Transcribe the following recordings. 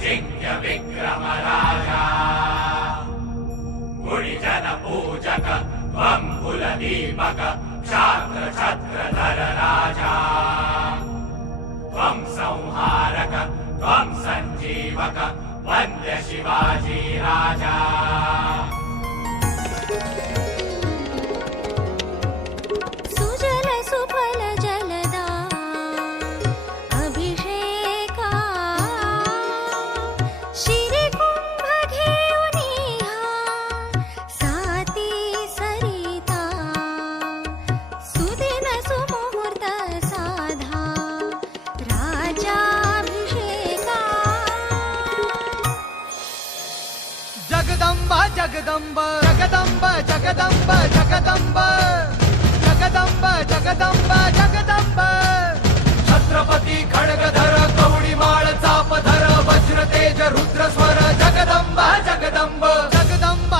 अजिंक्य विक्रम राजा गुणिजन पूजक त्वं कुलदीपक क्षात्र छत्रधर राजा त्वं संहारक त्वं संजीवक वंद्य शिवाजी राजा सुजल सुफल जलदा अभिषेका शिरी कुंभ घेऊनिहा साती सरिता सुदिन सुमुहूर्त साधा राजाभिषेका जगदंबा जगदंब जगदंब जगदंब जगदंब जगदंब जगदंब जगदंब छत्रपती खड्गधर कवडीमाळ चापधर वज्र तेज रुद्र स्वर जगदंब जगदंब जगदंब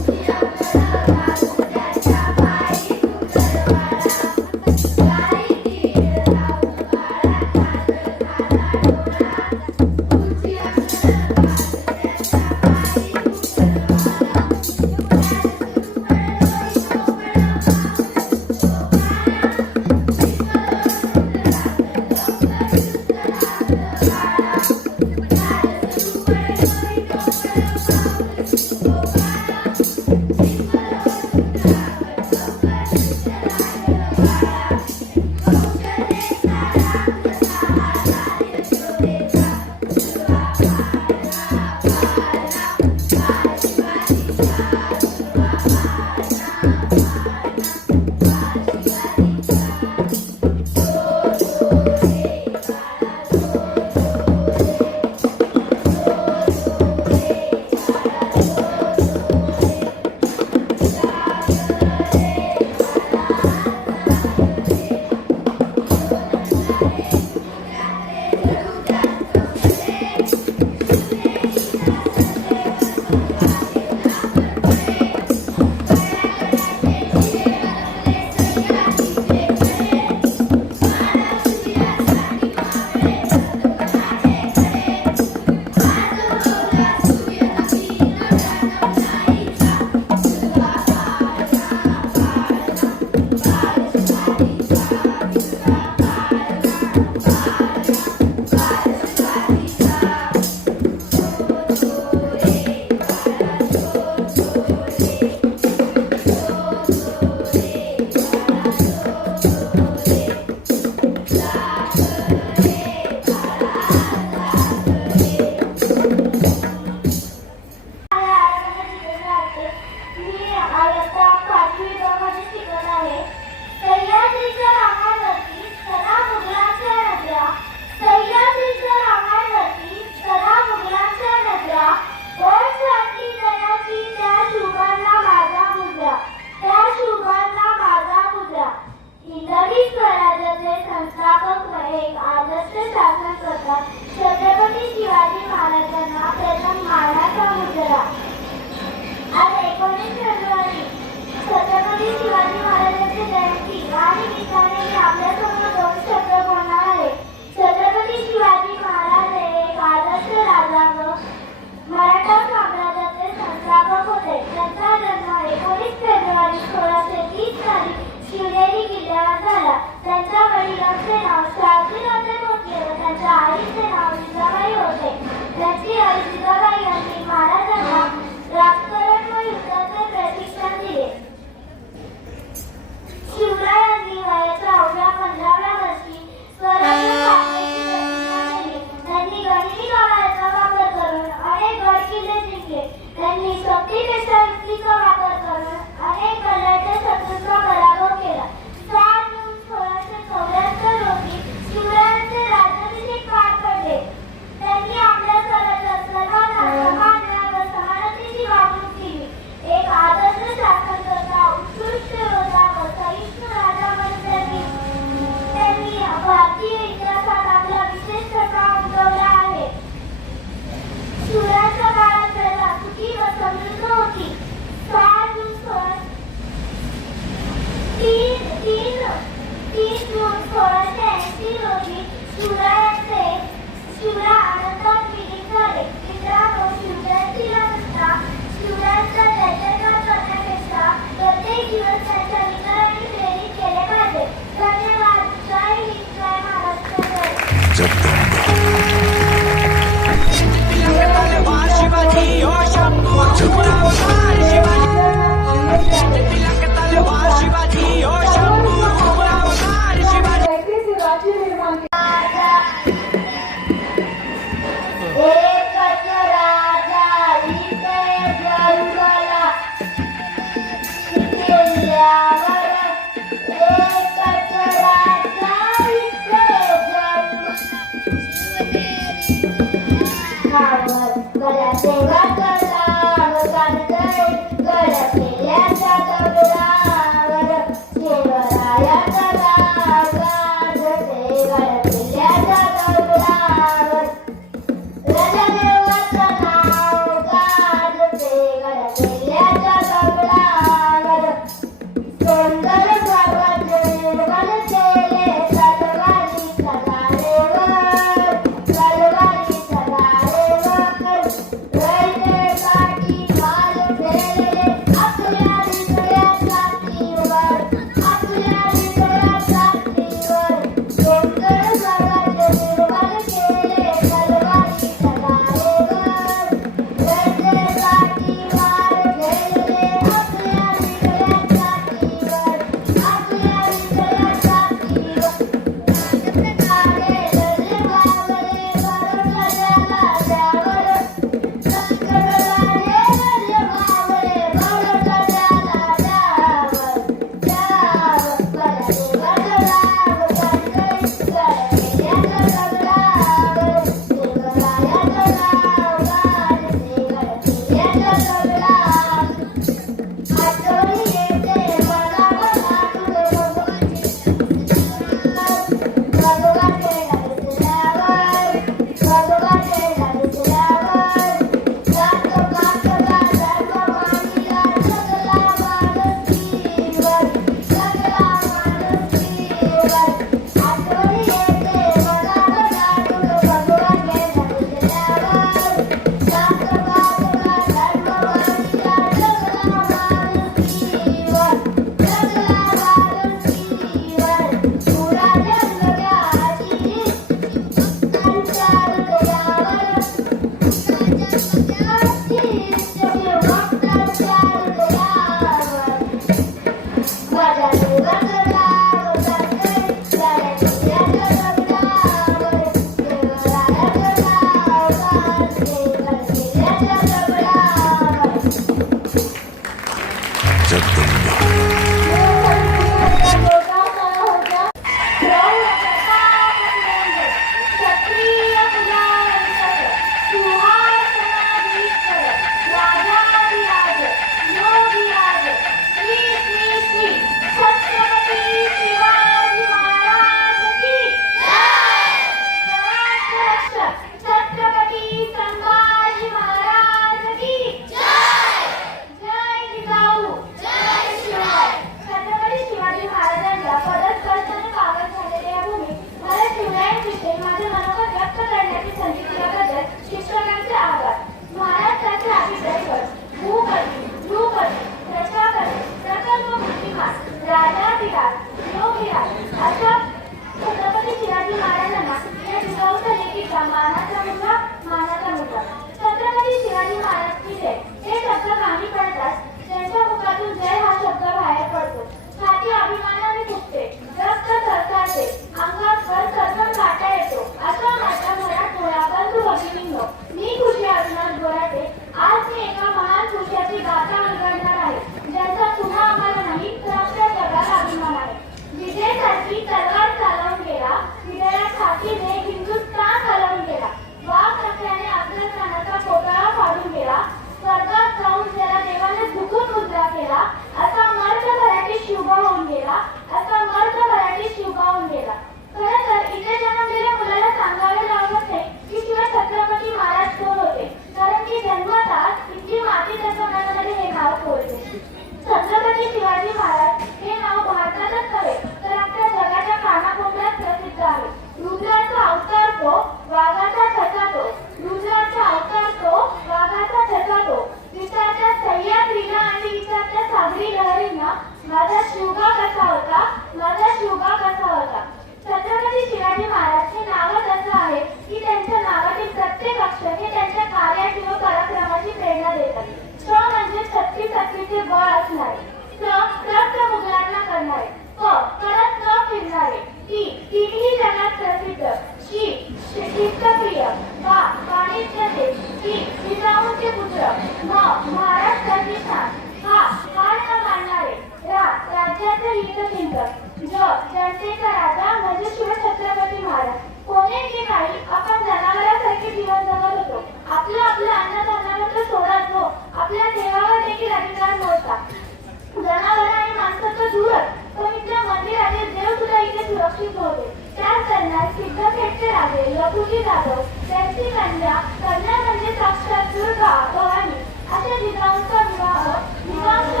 कन्या म्हणजे साक्षात दुर्गा भवानी अशा जिजाऊंचा विवाह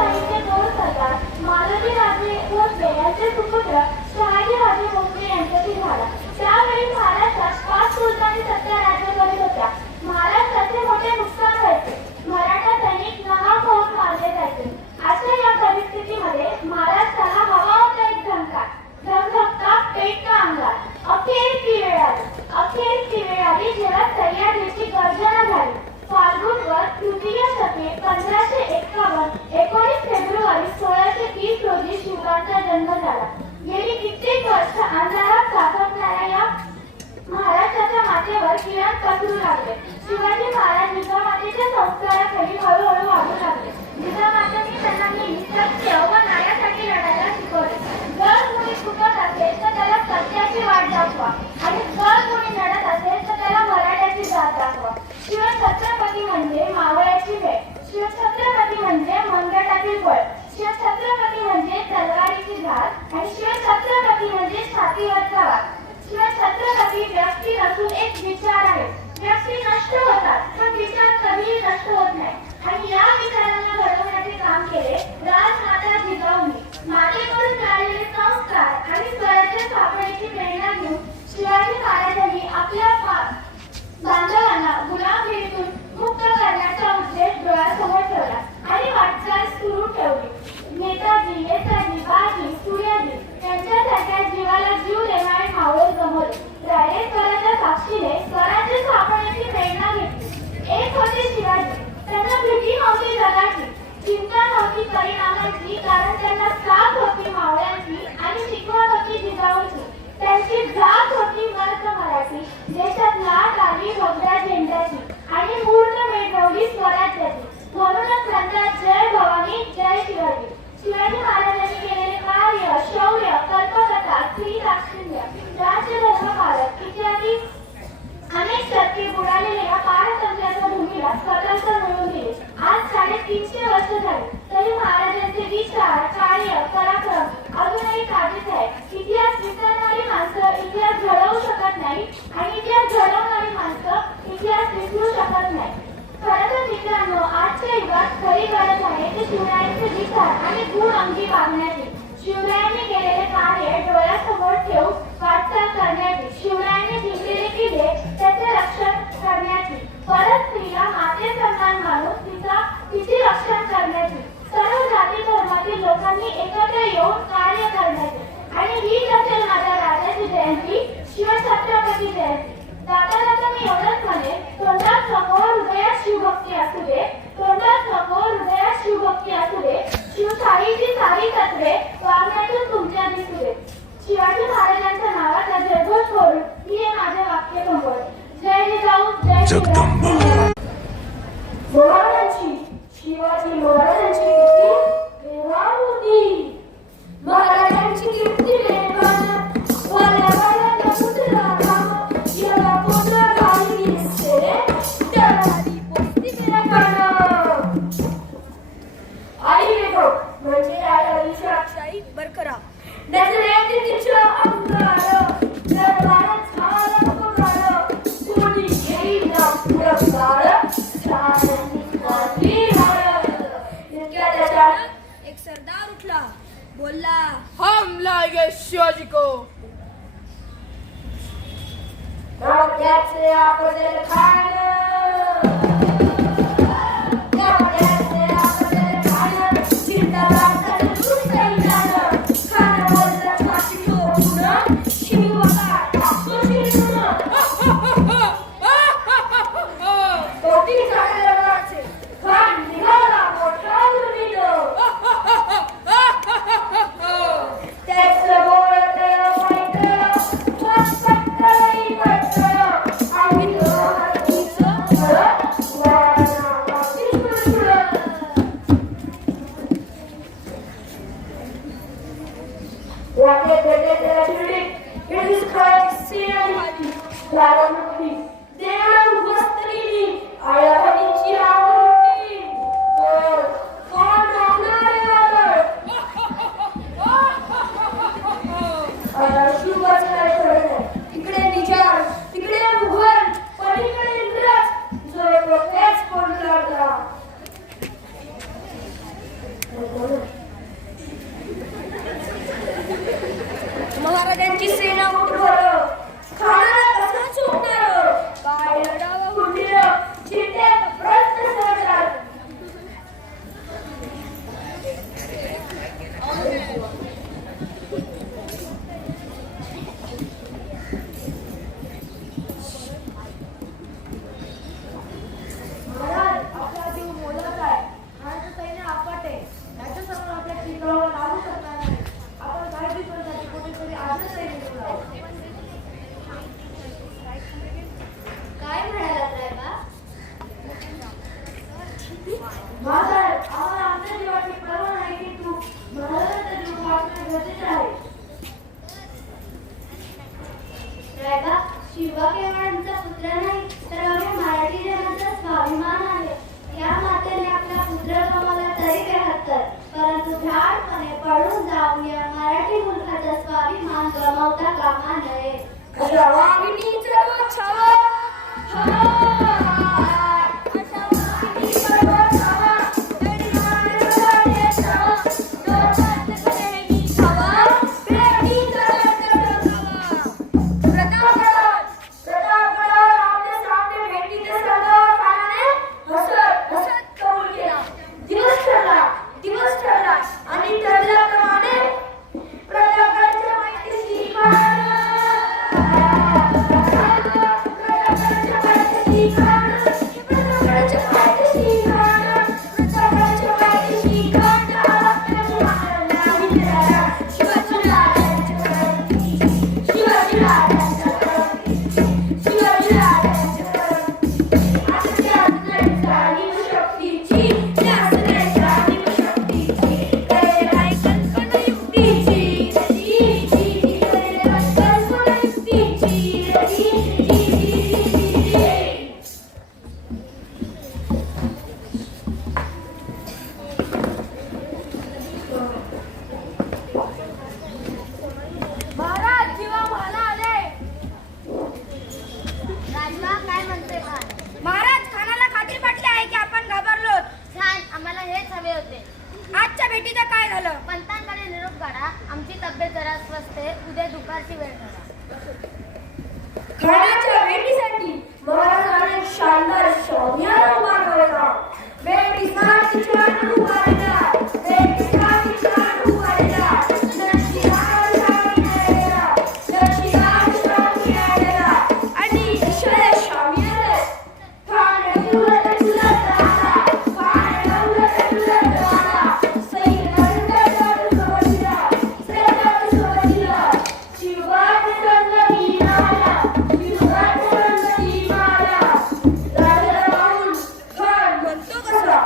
शिवछत्रपती म्हणजे मावळ्याची भेट. शिवछत्रपती म्हणजे मंगटातील फळ. शिवछत्रपती म्हणजे तलवारीची धार आणि शिवछत्रपती म्हणजे छातीवरचा वार. शिवछत्रपती व्यक्ती नसून एक विचार आहे. व्यक्ती नष्ट होतात पण विचार कधीही नष्ट होत नाही आणि या विचारांना घडवण्याचे काम केले राजमाता जिजाऊंनी. मातेकडून मिळालेले संस्कार आणि स्वराज्य स्थापनेची प्रेरणा घेऊन शिवाजी महाराजांनी आपल्या बांधवांना गुलामगिरीतून मुक्त करण्याचा उद्देश डोळ्यासमोर ठेवला आणि वाटचाल सुरू ठेवली. नेताजी, बाजी, सूर्याजी यांच्यासारख्या जीवाला जीव देणारे मावळे जमवले. रायरेश्वराच्या साक्षीने स्वराज्य स्थापनेची प्रेरणा घेतली. एक होते शिवाजी. त्यांना भीती नव्हती जगाची, चिंता नव्हती परिणामाची, कारण त्यांना साथ होती मावळ्यांची आणि शिकवण होती जिजाऊंची. त्यांची जात होती मर्द मराठी. देशात लाट आली भगव्या झेंड्याची आणि मुहूर्त पेटवली स्वराज्याची. म्हणूनच म्हणतात जय भवानी जय शिवाजी. शिवाजी महाराजांनी केलेले कार्य, शौर्य, कल्पकथा, स्त्री दाक्षिण्य, राज्यधर्म पालक इत्यादी अनेक शतके बुडालेल्या या पारतंत्र्याच्या भूमीला स्वतंत्र मिळवून दिले. आज 350 वर्ष झाली तरी महाराजांचे विचार, कार्य, पराक्रम अजूनही ताजेच आहे. इतिहास विसरणारी माणसं इतिहास घडवू शकत नाही आणि इतिहास घडवणारी माणसं इतिहास विसरू शकत नाही. खरं तर मित्रांनो, आजच्या युगात खरी गरज आहे ते शिवरायांचे विचार आणि गुण अंगी बांधण्याची. शिवरायांनी केलेले कार्य डोळ्यासमोर ठेवून वाटचाल करण्याची. शिवरायांनी जिंकलेले किल्ले त्याचे रक्षण करण्याची. परत स्त्रीला माते सन्मान मानून तिचे रक्षण करण्याची. सर्व जाती धर्मातील लोकांनी एकत्र येऊन कार्य करण्याचे. आणि हीच असेल माझ्या राजाची जयंती, शिवछत्रपती जयंती. जाता जाता मी एवढंच म्हणे, तोंडात नको हृदयात शिवभक्ती असू दे. तोंडात नको हृदयात शिवभक्ती असू दे. शिवशाहीची सारी तत्वे वागण्यातून तुमच्या दिसू दे. शिवाजी महाराजांच्या नावाचा जयघोष करून मी हे माझे वाक्य संपवले. जय जिजाऊ जय जगदंबा. महाराजांची शिवाजी महाराजांची कीर्ती वेगवान होती. महाराजांची कीर्ती वेगवान वाल्या वाल्याला पुतळा राम याला पुतळा घाली दिसते त्याला पोस्ती केला काना. आई वेगो म्हणजे आई शाही बरकरा नजरेत तिच्या अंगार दरबारात झाला पगार कोणी घेईना पुरस्कार सारंगी माती हार. इतक्या त्याच्यात एक सरदार उठला, बोलला हम लाएंगे शिवाजी को. त्याचे आपले खाणं महाराजांची सेना उठवर खाणारा कसा चुकणार काय लढावं हुंडीर चिटे प्रश्न सोडतात. महाराज आपला जीव मोलाचा आहे. महाराज सैन्य आपटे त्याच्या अशा वाघिणीचा तो छावा अशा वाघिणीचा तो छावा बेडी मारवाडे छावा दोन करेनी छावा बेडी करत खावा प्रतापगड आमने सामने भेटीचे सगळं कारणे हसत हसत कबूल केला दिवस ठरला आणि ठरल्याप्रमाणे प्रतापगडच्या माहितीशी महाराज जीवा भाला आले. राजमा काय म्हणते खान? महाराज खानाला खात्री वाटली आहे की आपण घाबरलो. छान, आम्हाला हेच हवे होते. आजच्या भेटीचं काय झालं? पंतांकडे निरोप काढा. आमची तब्येत जरा स्वस्त आहे. उद्या दुपारची वेळ करा. खानाच्या भेटीसाठी महाराजांनी शानदार शौर्यानं उभा ठेवला. भेटीसाठी छान उभा राहिला. भेटीसाठी छान उभा राहिला. नशिबात शामी राहिला. नशिबात शामी राहिला. आणि ईश्वर शामी राहिला. खान उलट राहिला. खान उलट राहिला. सैन्यानं सोडला. सैन्यानं सोडला. शिवात रंगली माला. शिवात रंगली माला. राजा राहुल खान म्हणतो कसा?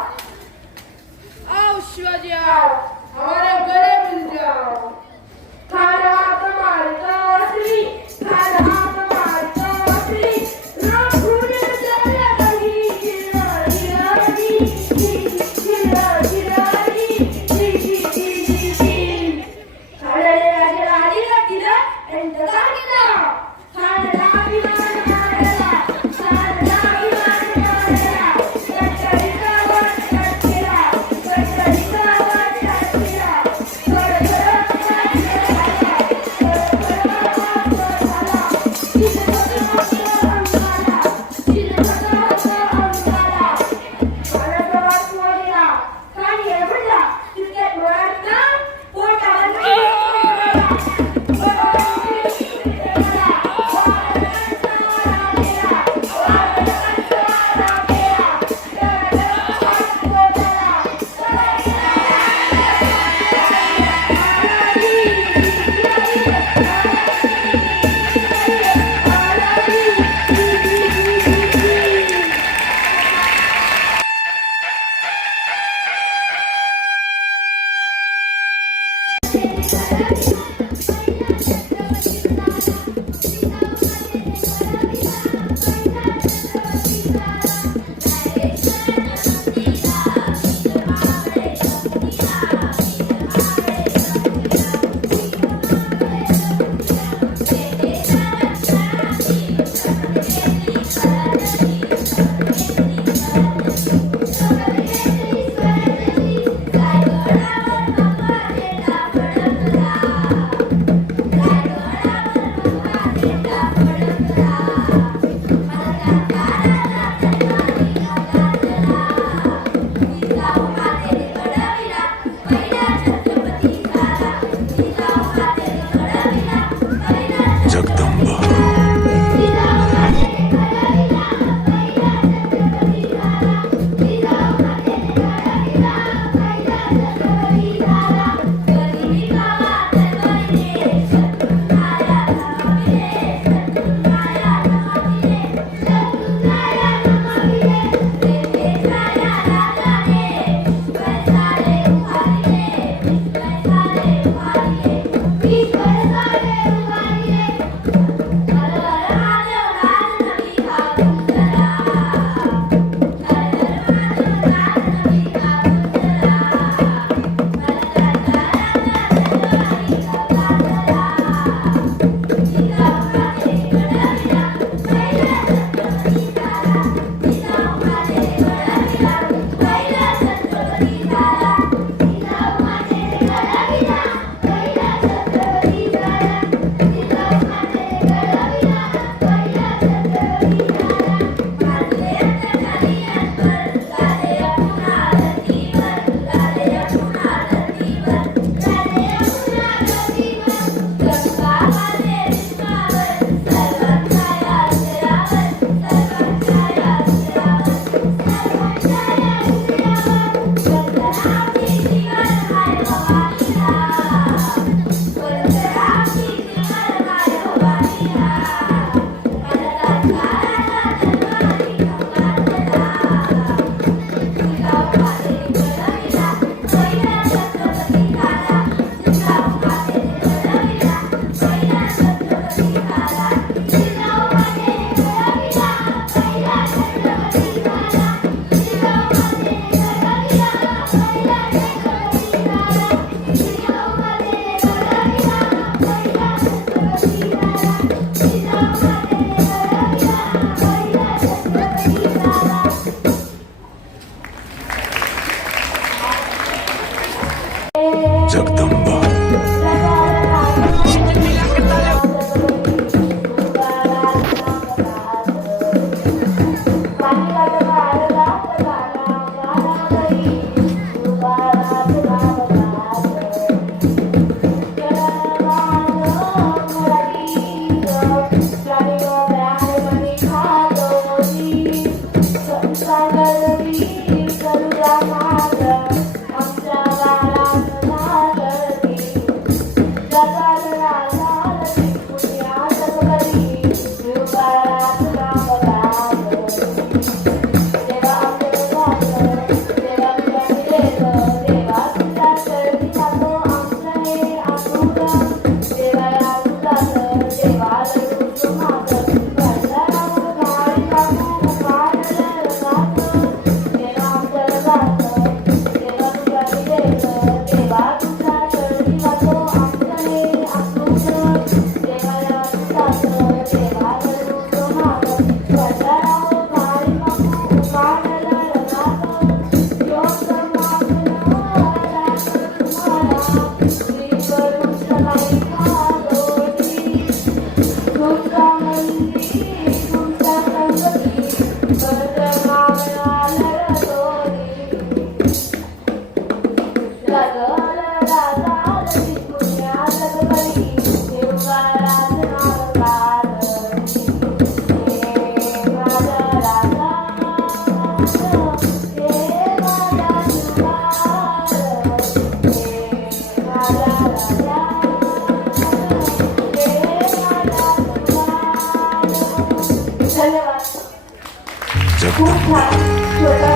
खूप छान छोटा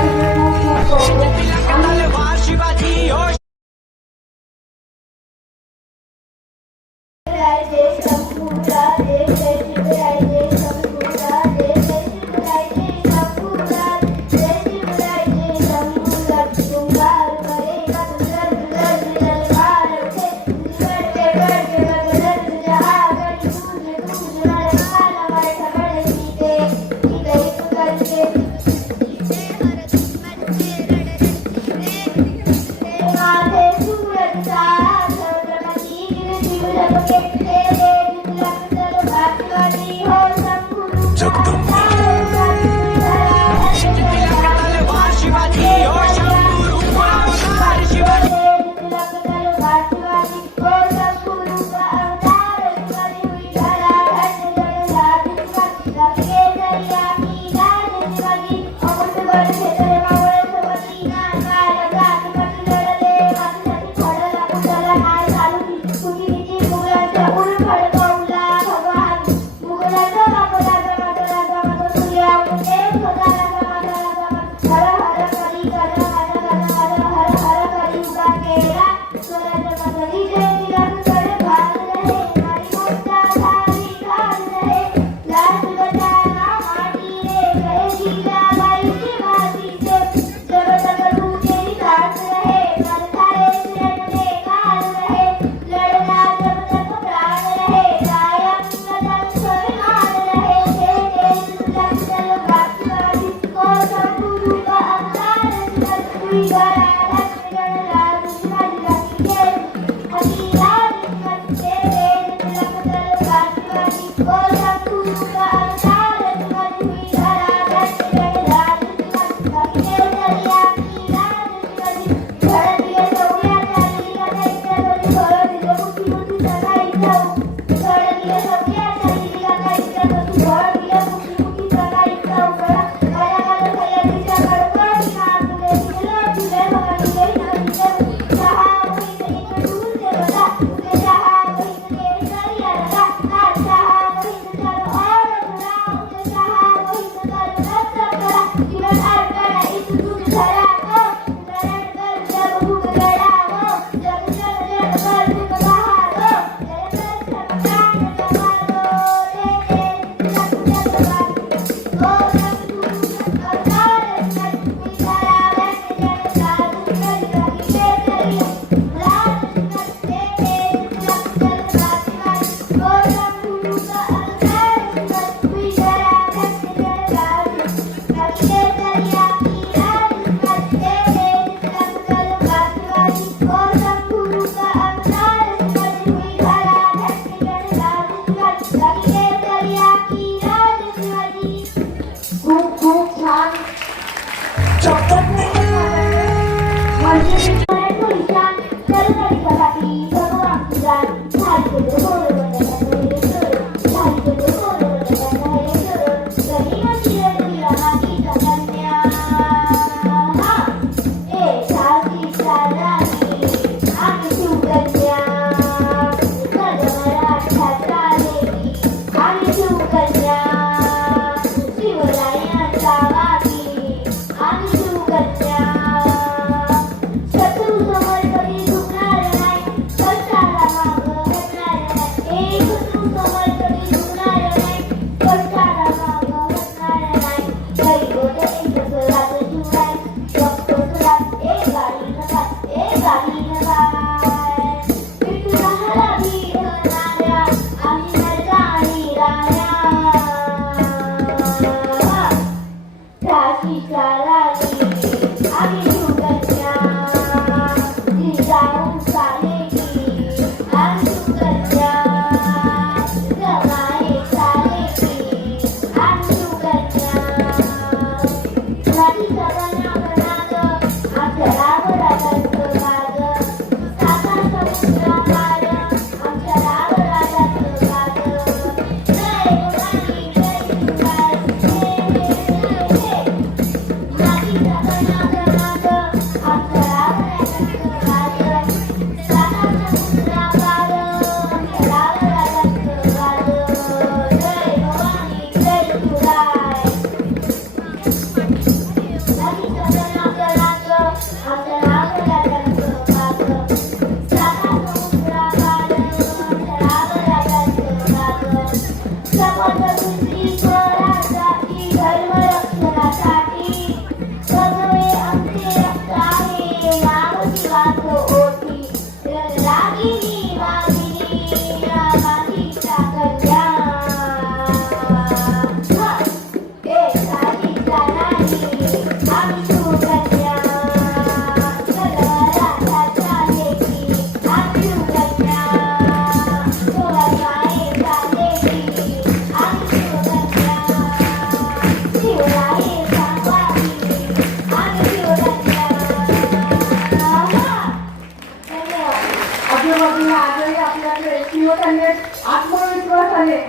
आजूबाजूला आजही आपल्याकडे शिवकन्या आत्मविश्वास आहे.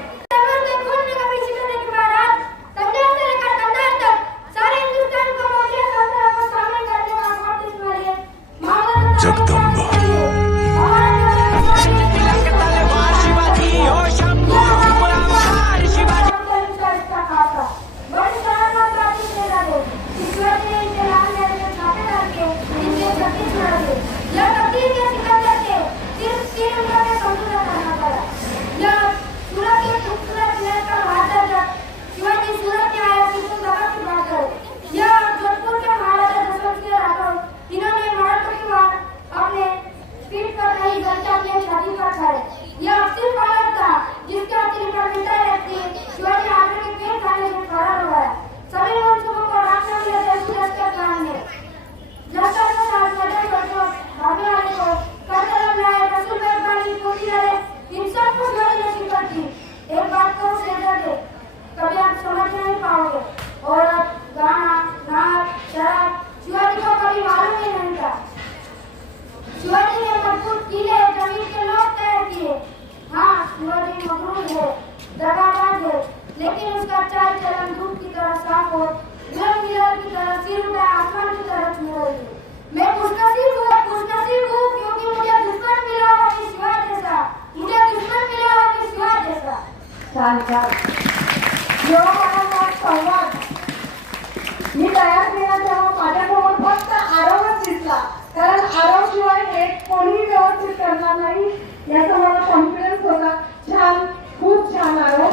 जगदंबा लेकिन उसका चाल चलन धूप की तरह साफ और मिरर की तरह सिर उठा आसमान की तरफ चल रही है। मैं खुशनसीब हूँ क्योंकि मुझे दुश्मन मिला हुआ कि शिवाय जैसा, मुझे दुश्मन मिला हुआ कि शिवाय जैसा। छान छान. जेव्हा मला संवाद मी तयार केला तेव्हा माझ्यासमोर फक्त आरवच दिसला, कारण आरव शिवाय हे कोणीही व्यवस्थित करणार नाही याचा मला कॉन्फिडन्स होता. छान, खूप छान आरव.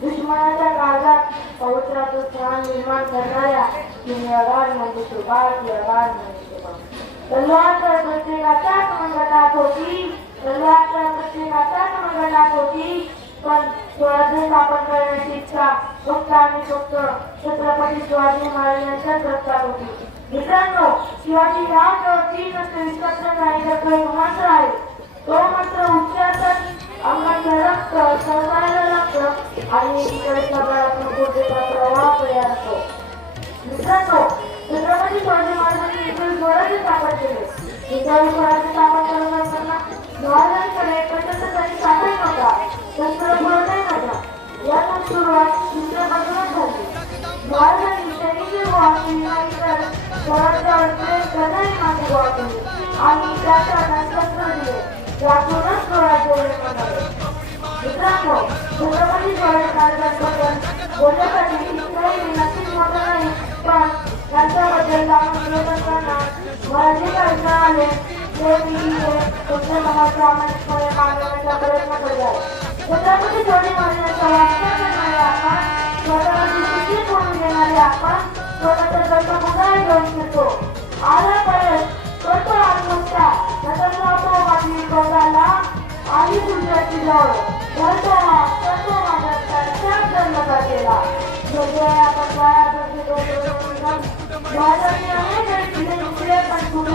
दुश्मनाच्या काळजात पवित्राचं स्थान निर्माण करणाऱ्या किमयागार म्हणजे शोभा, किमयागार म्हणजे शोभा. तलवार तर प्रत्येकाच्याच मनगटात होती, तलवार तर प्रत्येकाच्याच मनगटात होती, पण स्वराज्य स्थापन करण्याची इच्छा फक्त आणि फक्त छत्रपती शिवाजी महाराजांच्याच रक्तात होती. मित्रांनो, शिवाजी हा केवळ 3 अष्ट विश्वास नाही तर एक मंत्र आहे. तो मंत्र उच्चारतात अंगाचं रक्त संसाराला लागतं आणि एकीकडे सगळ्यातून गोष्टीचा प्रवाह तयार होतो. मित्रांनो, छत्रपती शिवाजी महाराजांनी एकूण स्वराज्य स्थापन केले. इंग्रजी स्वराज्य स्थापन करत असताना महाराजांकडे प्रचंड तरी साखळी नव्हता, शस्त्र पुरवठाही नव्हता. यातून सुरुवात शिवसेनेपासूनच झाली. महाराजांनी सैनिकी गोळा केली नाही तर स्वराज्यावर प्रेम करणारी माणसे गोळा केली आणि त्याच्या शस्त्र दिले. त्यातूनच स्वराज्य निर्माण झाले. मित्रांनो, छत्रपती शिवाजी महाराजांबद्दल बोलण्यासाठी इतकंही नक्कीच मोठं नाही, पण त्यांच्याबद्दल जाणून घेत असताना मला जे काही मिळाले ते मी तुमच्या मनात प्रामाणिकपणे मांडण्याचा प्रयत्न करत आहे. छत्रपती शिवाजी महाराजांचा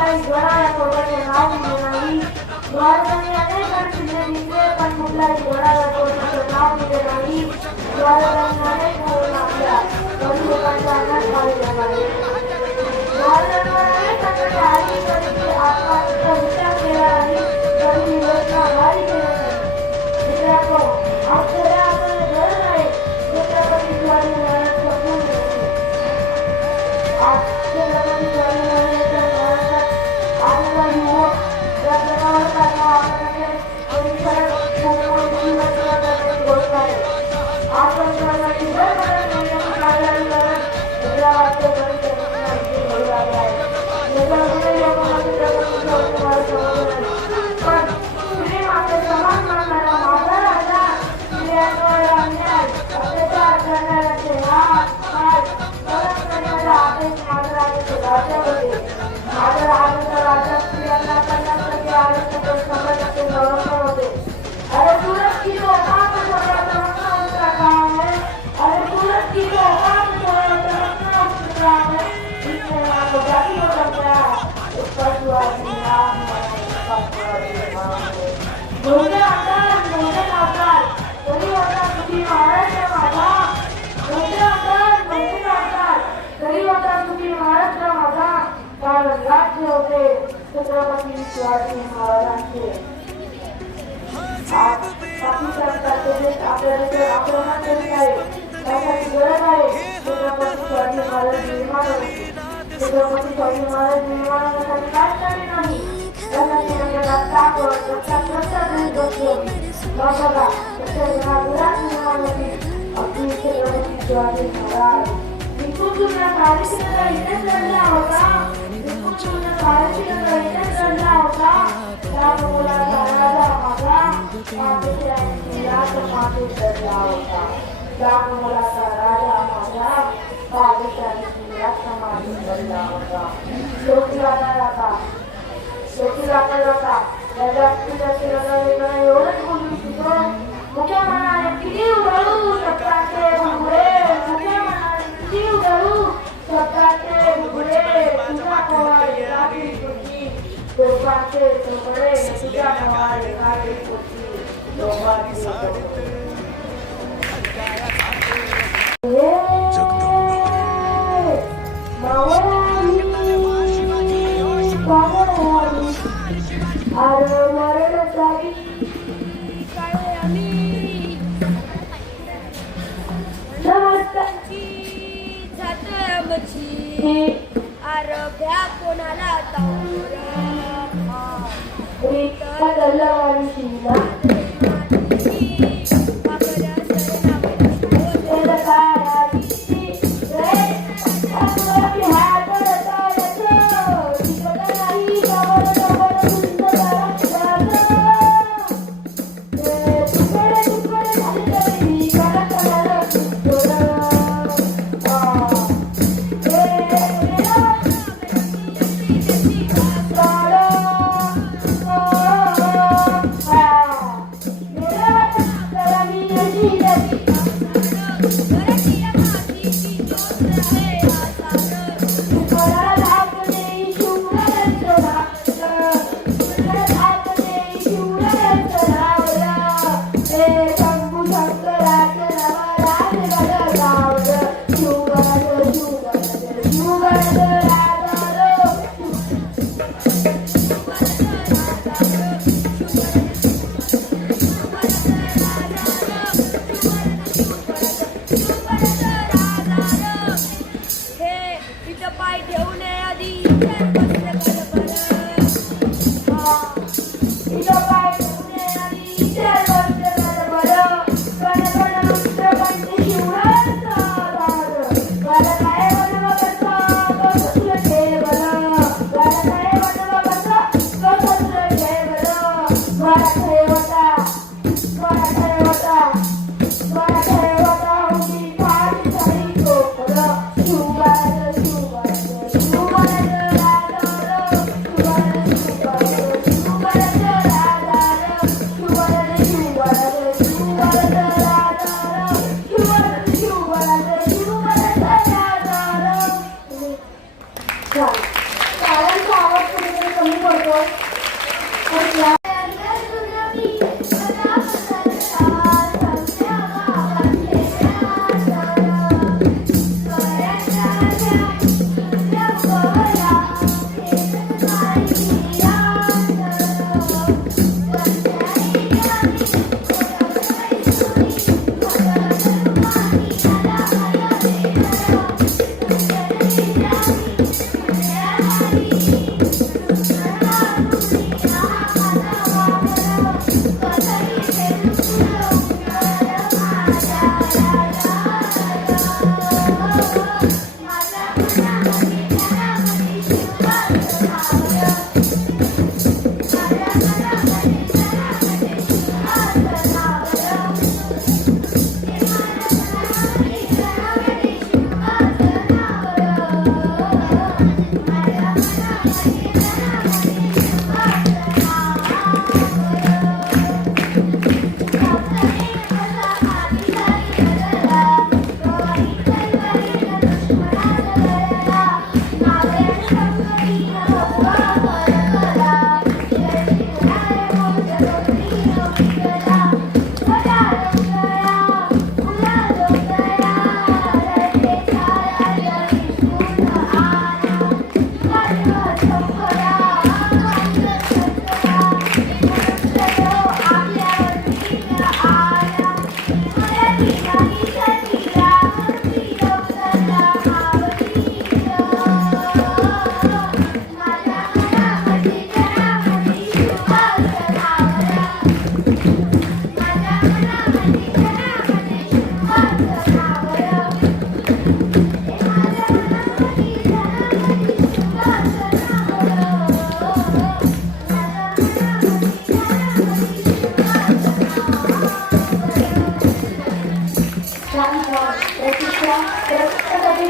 कुठलाही गडा या कोटाचे नाव दिले नाही. महाराजांनी अनेक अडचणी दिले पण कुठलाही गडा या कोटाचे नाव दिले नाही. महाराजांनी अनेक मोहीम आपल्या लोकांच्या अंगात पाहिल्या नाही. महाराजांवर अनेक संकटे आली तरी ते आत्महत्येचा विचार केला नाही, तरी ती योजना भारी केली नाही. मित्रांनो, आश्चर्याचं घर नाही छत्रपती शिवाजी महाराजांचं पूर्ण होते. आज छत्रपती शिवाजी महाराजांच्या महाराजात आलेला युवक या जगावर त्यांना आपल्याकडे परिसरात मोठमोठी रचना करण्याची गोष्ट आहे. आपण सर्वांची जर मदत करण्याची कार्यवाही करत हैदराबादचे परिसर रचनाविषयी बोलू लागले आहे. याच्यामध्ये लोकांमध्ये छत्रपती शिवाजी महाराज समजले नाही. पण श्री माते समान मानणारा माझा राजा स्त्रियांवर अन्याय अत्याचार करणाऱ्यांचे हात पाय कडक करण्याचा आदेश माझ्या राजाचे राजा होते. माझ्या राजाचा राजा स्त्रियांना 50% आरक्षण तर 100% संरक्षण होते. अरे सूरज की तो औकात रखना उसका काम है. अरे सूरज की तो औकात रखना उसका काम है. जिसने आपको जाति हो सकता है उसका शिवाजी नाम है, उसका शिवाजी नाम है. मुझे आकार तरी होता तुझी महाराष्ट्र माझा. मुझे आकार तरी होता तुझी महाराष्ट्र माझा. कारण राज्य होते छत्रपती शिवाजी महाराजांचे. आज पाकिस्तान सारखे देश आपल्या देशावर आक्रमण करीत आहे. त्यासाठी गरज आहे छत्रपती शिवाजी महाराज निर्माण होते. छत्रपती शिवाजी महाराज निर्माण होण्यासाठी राजकारणी नाही, त्यासाठी रक्तात ताकद रक्तात रक्त बसतो. बघा तसे घरात निर्माण होते आपली छत्रपती शिवाजी महाराज. विपुलच्या कार्यक्रमाला इथेच घडला होता. विपुलच्या कार्यक्रमाला इथेच घडला होता. त्या मुलाचा राजा माझा पाठीशी राजमाते चढला होता. त्या मुलाचा राजा माझा पाठीशी राजमाते चढला होता. शेवटी जाता या जास्तीत एवढंच बोलू शकतो. मुख्य मनाने किती उधळू शब्दाचे घुगडे. मुख्य मनाने किती उधळू शब्दाचे घुगडे. तुझा पोवाडे गाडी होती दोघांचे तुकडे. तुझा पोवाडे गाडी होती दोघांचे तुकडे. अरब्या कोणाला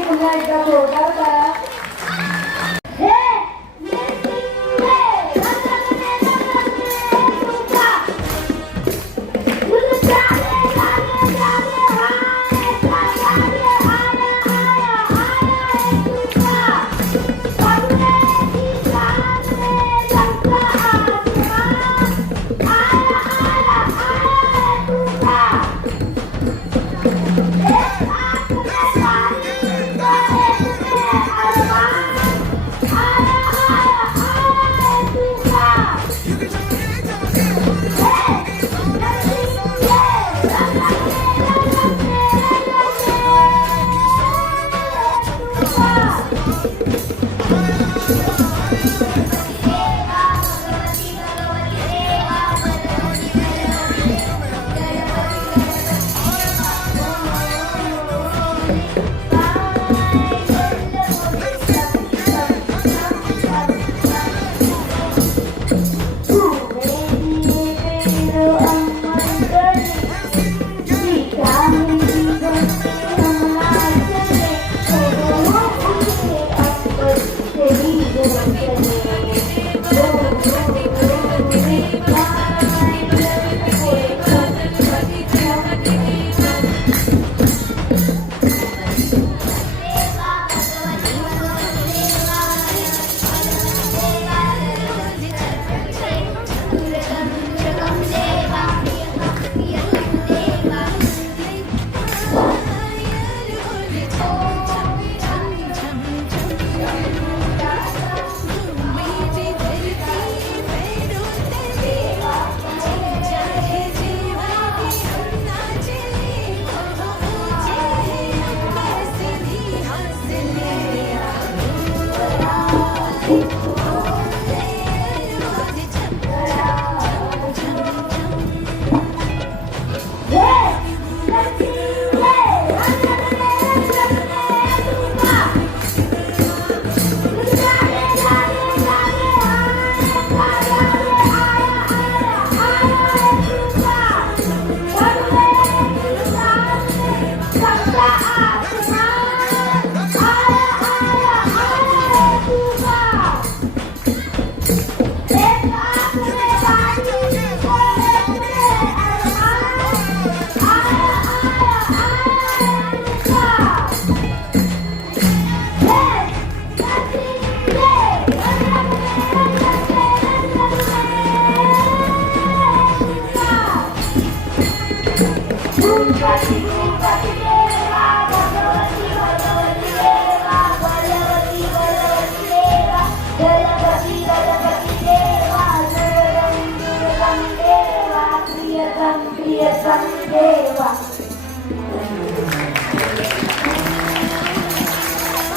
पुन्हा एकदा जोरदार करा.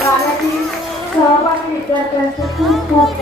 गाण्यातील सहभागी विद्यार्थ्यांचे खूप खूप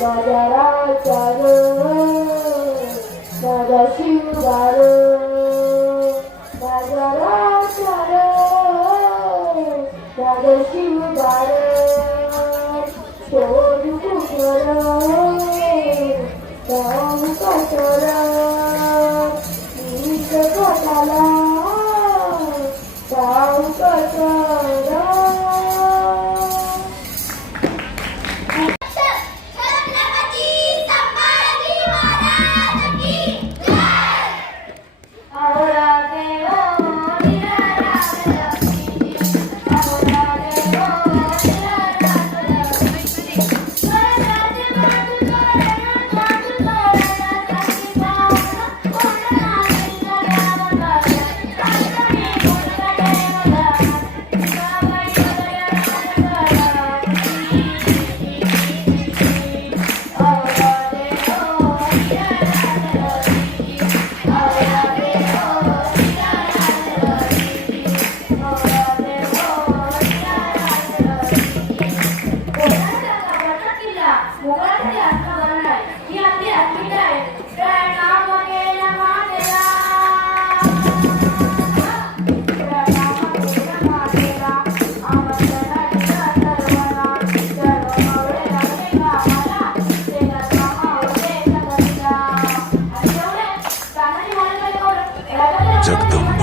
माझ्या राजा माझा शिवदार माझा राजा माझा शिवदार सोडू कुकर जाऊ कटर मीच घाटाला जाऊ कटर जगदंब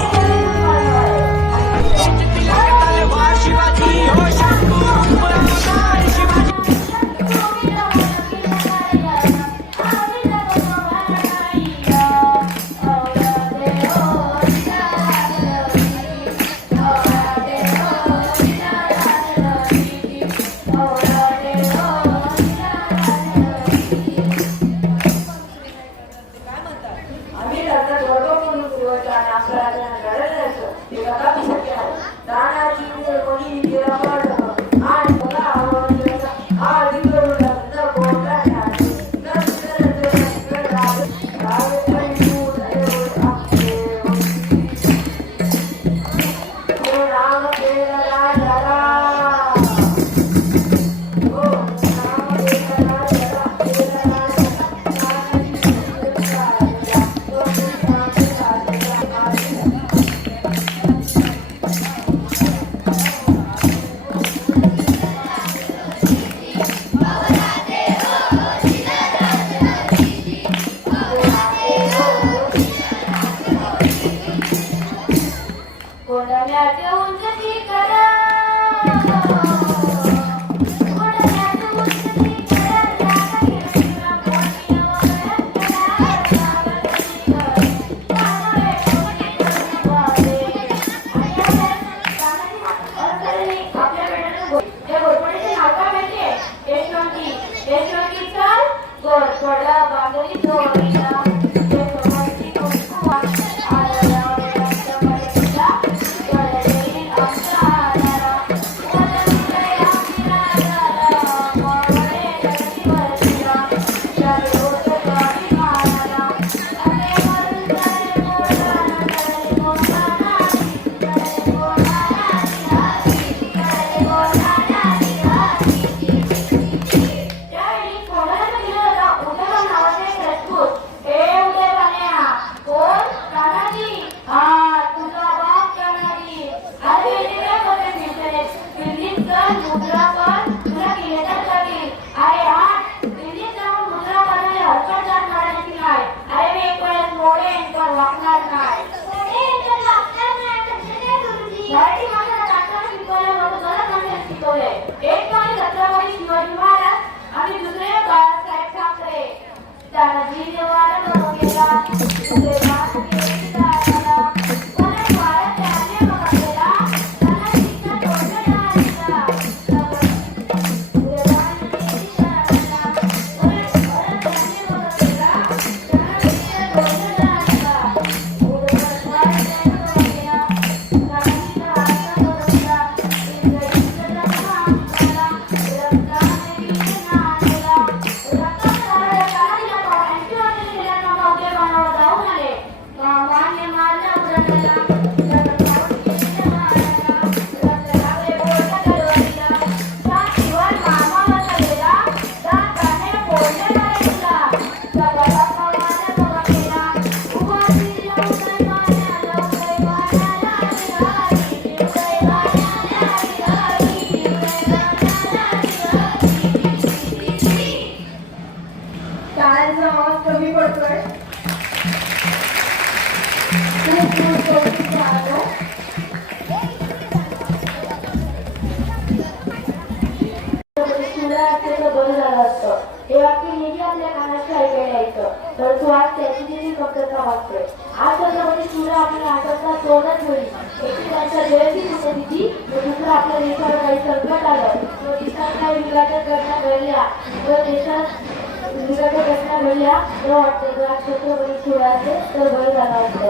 व दुसरं आपल्या देशावर काही संकट आलं व देशात काही विघातक घटना घडल्या व देशात विघातक घटना घडल्या तर वाटतं जर छत्रपती शिवरायांचे तर बळी झाला असतं.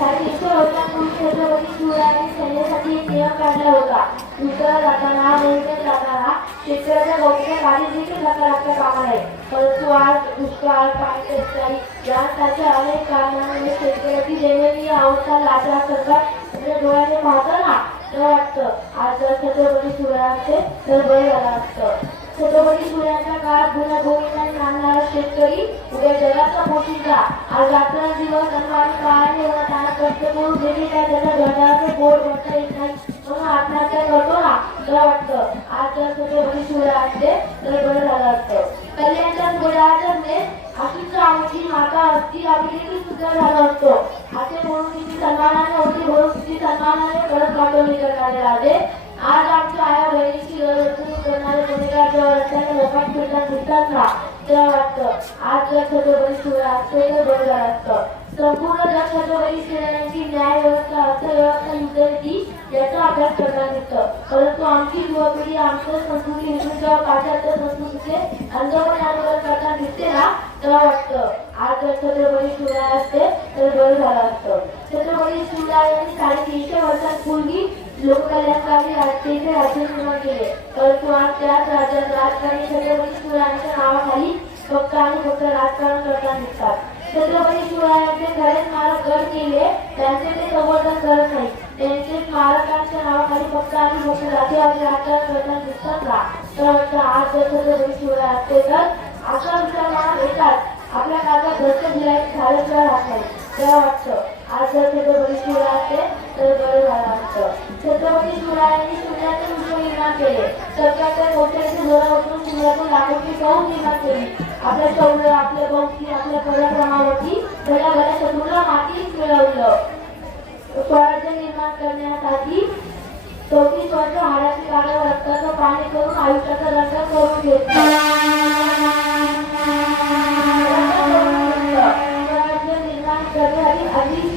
150 वर्षांपूर्वी छत्रपती शिवरायांनी सैन्यासाठी एक नियम काढला होता. दुसरा जाताना मोहिमेत जाताना शेतकऱ्याच्या गोष्टी गाडी देखील लागल्या कामा नये. परंतु आज दुष्काळ पाणी टंचाई यासारख्या अनेक कारणांमुळे शेतकऱ्याची दयनीय अवस्था लाटा सरकार आपल्या डोळ्याने पाहतं ना तर वाटतं आज जर छत्रपती शिवरायांचे तर बळी झाला असतं. छत्रपती शिवरायांच्या काळात गुण्यागोविंदाने नांदणारा शेतकरी उद्या जगाचा पोशिंदा. आज रात्रंदिवस आणि काळाने त्यांना कष्ट करून देखील काय त्याच्या घराचे पोट भरता येत नाही म्हणून आत्महत्या करतो ना तर वाटतं आज जर छत्रपती शिवरायांचे तर बळी झालं असतं. कल्याणच्या गोळ्याच्या अशीच आमची माता असती आम्ही देखील सुद्धा झालो असतो असे म्हणून किती सन्मानाने होती म्हणून किती सन्मानाने परत पाठवणी करणारे राजे. आज आमच्या आया बहिणीची गरज करणारे गुन्हेगार जेव्हा रस्त्याने लोकांना फिरताना दिसतात ना तेव्हा वाटतं आज जर छत्रपती शिवरायांचे तर बळी झालं असतं. संपूर्ण जग छत्रपती शिवरायांची न्याय व्यवस्था अर्थव्यवस्था युद्धनीती याचा अभ्यास करताना दिसतं. परंतु आमची युवा पिढी आमच्या संस्कृती विसरून जेव्हा पाश्चात्य संस्कृतीचे अंधपणे आंदोलन करताना दिसते ना तेव्हा वाटतं आज जर छत्रपती शिवराय असते तर बळी झालं असतं. छत्रपती शिवरायांनी 350 वर्षांपूर्वी लोककल्याणकारी राज्याचे राज्य निर्माण केले. परंतु आज त्याच राज्यात राजकारणी छत्रपती शिवरायांच्या नावाखाली फक्त आणि फक्त राजकारण करताना दिसतात. छत्रपती शिवरायांचे खरे स्मारक गड केले त्यांचे ते संवर्धन करत नाही. त्यांचे स्मारकांच्या नावाखाली फक्त आणि फक्त जातीवादी राजकारण करताना दिसतात ना तर आज जर छत्रपती शिवराय असते तर असा विचार मनात येतात आपल्या काळात भ्रष्ट जिल्ह्यात झालं किंवा राहत नाही तेव्हा वाटतं आज जर छत्रपती शिवराय असते तर बरं झालं असतं. छत्रपती शिवरायांनी शून्यातून विश्व निर्माण केले. सरकारच्या मोठ्याचे जोरा उचलून शून्यातून लाखोची फौज निर्माण केली. आपल्या शौर्य आपल्या भक्ती आपल्या पराक्रमावरती घड्याघड्या शत्रूला मातीत मिळवलं. स्वराज्य निर्माण करण्यासाठी 34 वर्ष हाडाची काढावर रक्ताचं पाणी करून आयुष्याचा रंग करून घेतलं. स्वराज्य निर्माण करण्यासाठी अधिक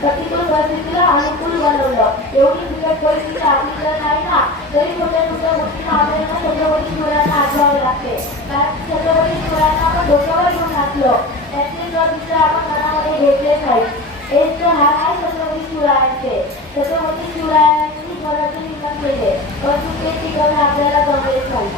प्रतिकूल परिस्थितीला अनुकूल बनवलं. एवढी बिकट परिस्थिती आपली जर नाही ना तरी छोट्या छोट्या गोष्टींना आपल्याला छत्रपती शिवरायांना आठवावे लागते. कारण छत्रपती शिवरायांना आपण डोक्यावर घेऊन नाचलो त्याचे जर विचार आपण मनामध्ये घेतले नाही. हेच तर हा आहे छत्रपती शिवरायांचे. छत्रपती शिवरायांनी स्वराज्य निर्माण केले परंतु ते टिकवणे आपल्याला जमलेच नाही.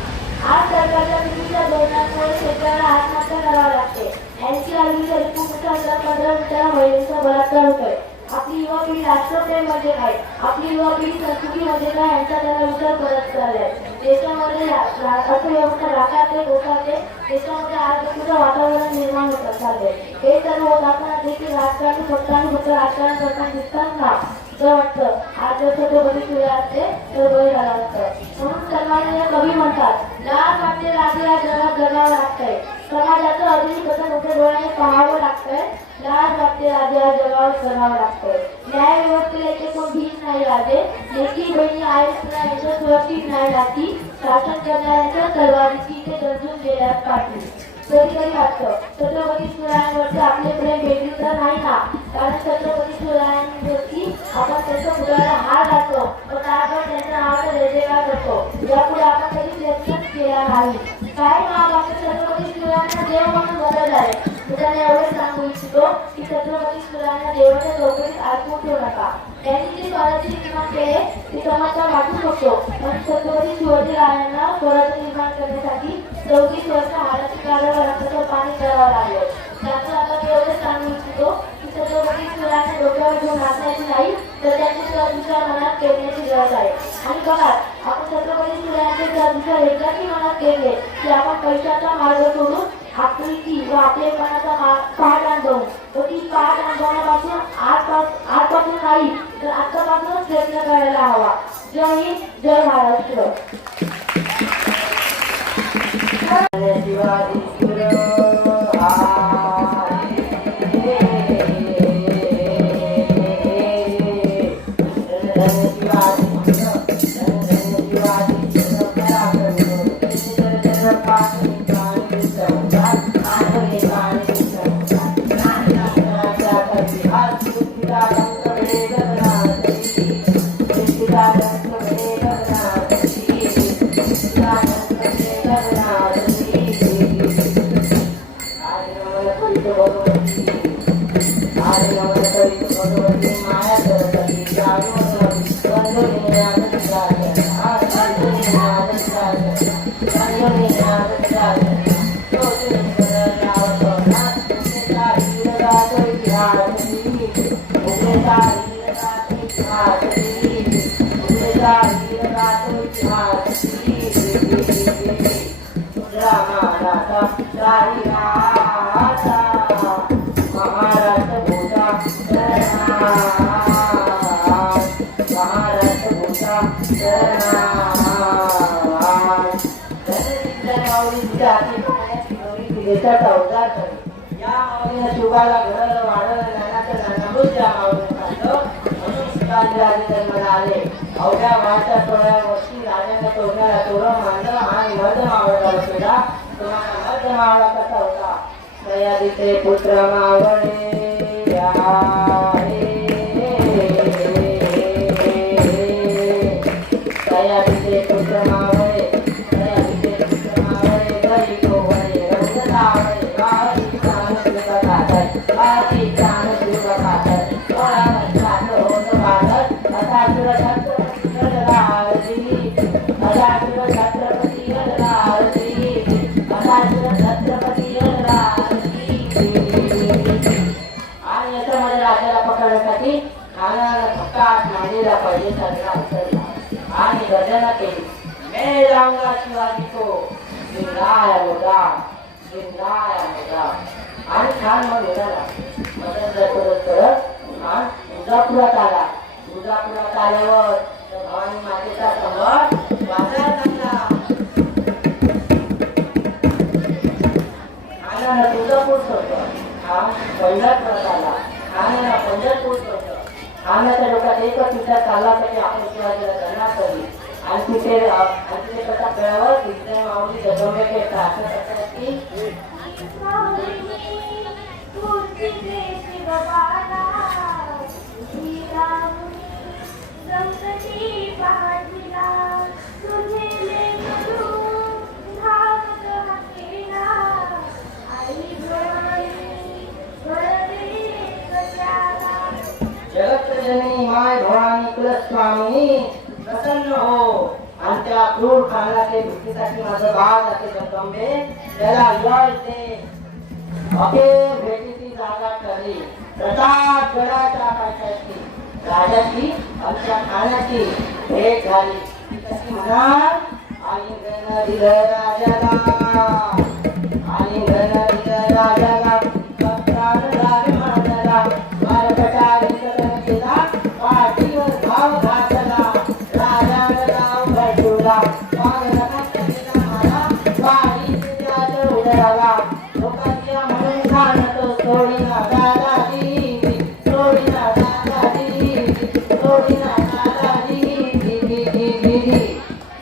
आज सरकारच्या विविध धोरणांमुळे शेतकऱ्याला आत्महत्या करावी लागते. 80 हल्लीच्या रिपुटनुसार दर 15 मिनिटाला महिलांचा बलात्कार होतोय. आपली युवा पिढी राष्ट्रप्रेम म्हणजे काय आपली युवा पिढी संस्कृती म्हणजे काय यांचा त्यांना विचार करत चाललाय. देशामध्ये अर्थव्यवस्था राखाते गोसाते देशामध्ये आरोग्याचं वातावरण निर्माण होत चाललंय. हे सर्व होत असताना देखील राजकारणी फक्त आणि फक्त राजकारण करताना दिसतात ना तर वाटतं आज जर छत्रपती शिवराय असते तर बळी झालं असतं. म्हणून सन्माननीय कवी म्हणतात लाज वाटते राजे या जगात जगावं लागतंय. समाजाचं अजूनही कसं मोठ्या डोळ्याने पाहावं लागतंय. लाज वाटते राजे या जगावर जगावं लागतंय. न्याय व्यवस्थेला इथे कोण भीत नाही राजे. लेकी बहिणी आहेत यांच्या सुरक्षित न्यायाची शासन करणाऱ्यांच्या तलवारीची इथे गरजून गेल्यास पाठी. कधी कधी वाटतं छत्रपती शिवरायांवरती आपले प्रेम वेगळी तर नाही ना कारण छत्रपती शिवरायांवरती आपण त्यांच्या पुतळ्याला हार घालतो पण आपण त्यांच्या नावाचा जयजयकार करतो. यापुढे आपण कधी प्रयत्नच केला नाही. काय नाव आपल्या छत्रपती शिवरायांना देव म्हणून बदल आहे. त्याने एवढे सांगू इच्छितो की छत्रपती शिवरायांना देवाच्या चौकटीत अडकवून ठेवू नका. त्यांनी जे स्वराज्य निर्माण केले ते समाजाला वाटू शकतो पण छत्रपती शिवाजी रायांना स्वराज्य निर्माण करण्यासाठी 34 वर्ष हाडाची काढावर रक्ताचं पाणी करावं लागलं. त्याचं आपण एवढे सांगू इच्छितो की छत्रपती शिवरायांना डोक्यावर घेऊन नाचण्याची नाही तर त्यांचे विचार मनात ठेवण्याची गरज आहे. आणि बघा आपण छत्रपती शिवरायांचे विचार एकदा की मनात ठेवले की आपण पैशाचा मार्ग सोडून आकृती व आपलेपणाचा पहाट आणतो व ती पहाट आणण्यापासून आजपासून नाही तर आतापासूनच प्रयत्न करायला हवा. जय हिंद जय महाराष्ट्र. आज राजा राहिराचा महाराष्ट्र भूता महाराष्ट्र भूता या माऊलीनं शिवाला घडलं वाढलं ज्ञानाचं ज्ञानामृत त्या माऊलीनं काढलं म्हणून शिवाजी राजे जन्माला आले. अवघ्या वाच्या 16 वर्षी राजाने तोरणाला तोरण मांडलं आणि मर्द मावळला बसवला. तुम्हाला मर्द मावळा कसा होता? सयाजीचे पुत्र मावळे सयाजीचे पुत्र मावळे सयाजीचे पुत्र मावळे गरी गोवळे रंग सावळे बाजी प्राण शिव खातर बाजी प्राण शिव खातर थोडा वर्षात होत भारत असा शिव छत्रपती गडला आरती असा शिव छत्रपती गडला आरती असा शिव छत्रपती गडला आरती. आणि याच्यामध्ये राजाला पकडण्यासाठी नानाला फकाट मांडीला पाहिजे सगळा उतरला आणि गर्जना केली. मैं जाऊंगा शिवाजी को जिंदाया होगा आणि छान मग निघाला. मदत करत तुळजापुरात आला. तुळजापुरात आल्यावर भवानी मातेचा संवाद वाजायला लागला. नानाला तुळजापूर सोडलं. पंढरपुरात आला. नानाला पंढरपूर सोडलं. नानाच्या डोक्यात एकच विचार चालला की आपण शिवाजीला गणना करली आणि तिथे कथा कळावर तिथे माऊली जगदंबेकडे प्रार्थना करतात की जगतजननी माय भवानी कुलस्वामी प्रसन्न हो आणि त्या क्रूर खानाच्या भीतीसाठी माझं बाळ जाते जगदंबे त्याला यश दे. अखेर भेटीची जागा ठरली. प्रताप गडाच्या पायथ्याशी राजाची आमच्या खानाची भेट झाली. कशी म्हणाल आलिंगन दिलं राजाला आलिंगन दिलं राजाला भक्तान झाले माझ्याला वारकटा विकटन केला पाठीवर भाव घातला राजानं गाव घडला वाघनखात केला मला वाडी त्याच्या उदराला लोकांच्या म्हणून खाणतो सोडीना दादाजी सोडीना दादाजी सोडीना दादाजी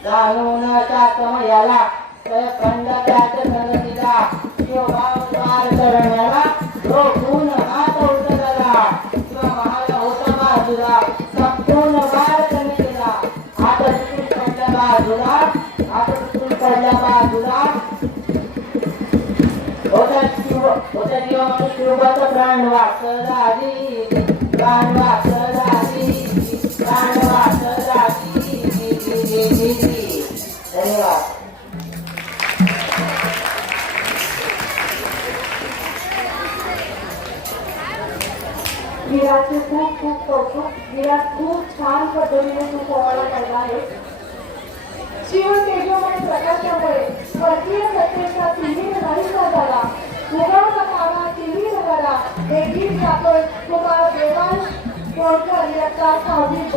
जाणून चाकमयाला खंड त्याच संगतीला शिवभाव द्वार करण्याला रोखून हात उचलला किंवा महाल होता बाजूला सपून वार कमी केला. हात तुटून पडल्या बाजूला होता जीवा म्हणून शिवबाचा प्राण वाचला आधी प्राण वाचला आधी धन्यवाद. विराटचे खूप कौतुक. विराट खूप छान पद्धतीने तू पोहायला काढला आहे. शिव तेजोमय प्रकाशामुळे परकीय सत्तेचा तिन्ही नाहीसा झाला. उगवता कामा तिन्ही नगरा हे गीत गातोय तुम्हाला देवांश कोळकर याचा 6वी ब.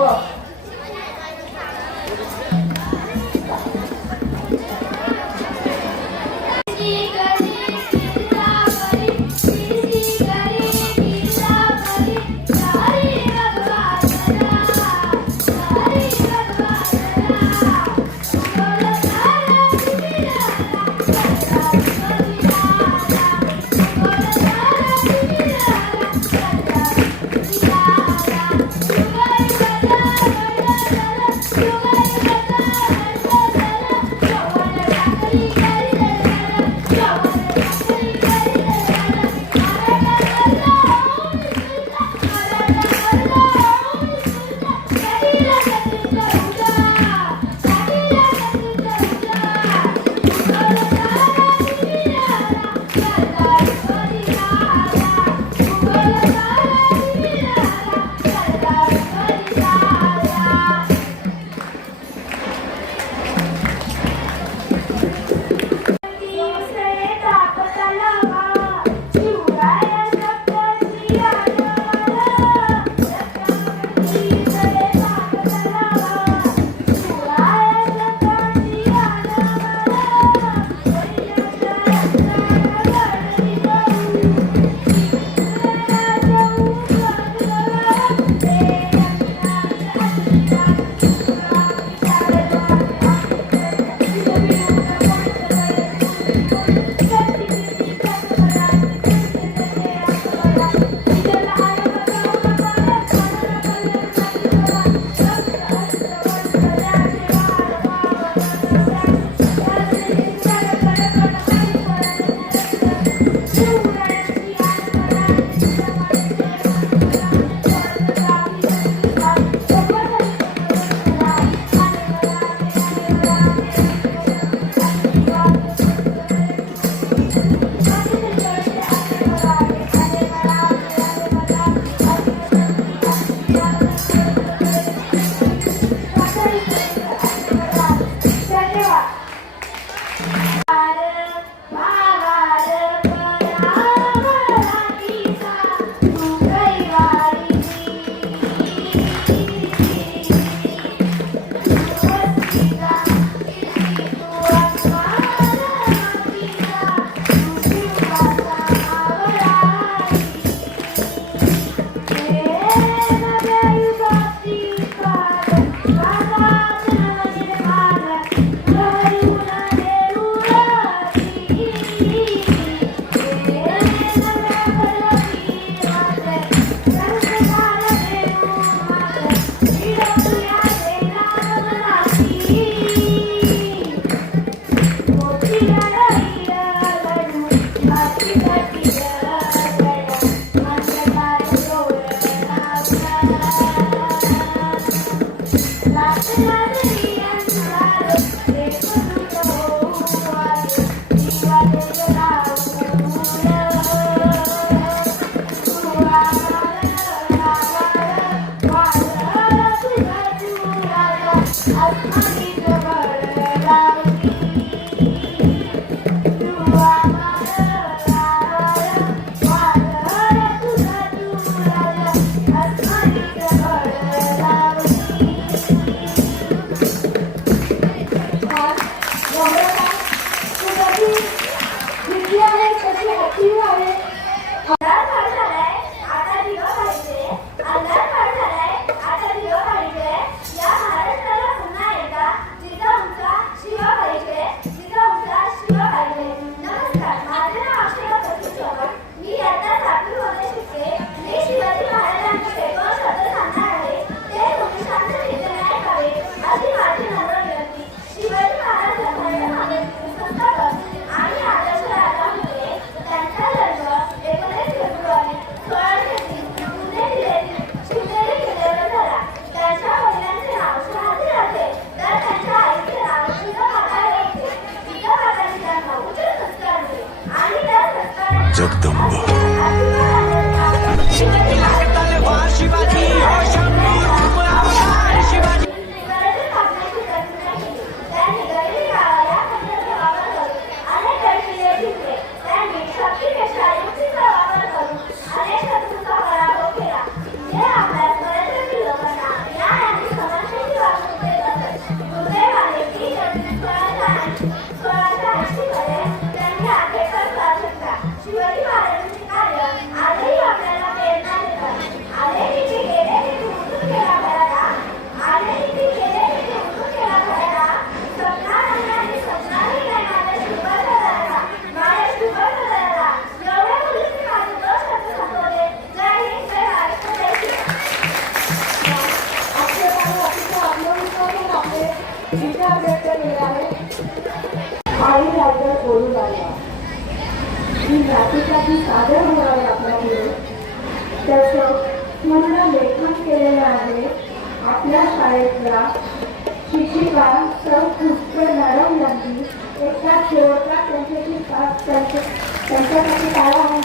Yeah. जगदंब आई राज्यात बोलू लागला की जातीसाठी सादर होणार आपल्यापुढे त्याचं पूर्ण लेखन केलेलं आहे आपल्या शाळेतल्या शिक्षिका सौ पुष्कर मॅडम यांनी. एका शेवटला त्यांच्यासाठी काय आहे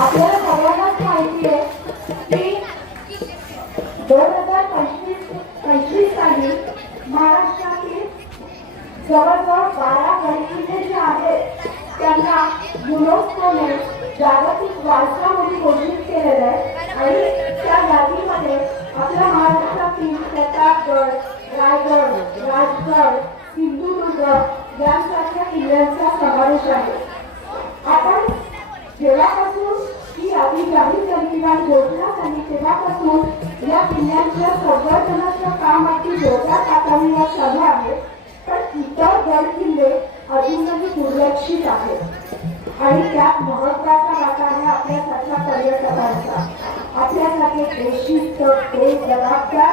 आपल्याला सगळ्यांनाच माहिती आहे की 2025 साली महाराष्ट्रातील जवळजवळ 12 गणिते जे आहेत त्यांना युनेस्कोने जागतिक वारसा म्हणून घोषित केलेलं आहे आणि त्या यादीमध्ये आपल्या महाराष्ट्रातील प्रतापगड, रायगड, राजगड, सिंधुदुर्ग यांसारख्या किल्ल्यांचा समावेश आहे. आपण जेव्हापासून ही यादी जाहीर झाली घोषणा झाली तेव्हापासून या किल्ल्यांच्या संवर्धनाच्या कामाची जोरदार टाकावी चालू आहे. पण इतर गड किल्ले अजूनही दुर्लक्षित आहेत आणि त्यात महत्वाचा वाटा आहे आपल्यासारख्या पर्यटकांचा. आपल्यासाठी बेशिस्त जबाबदार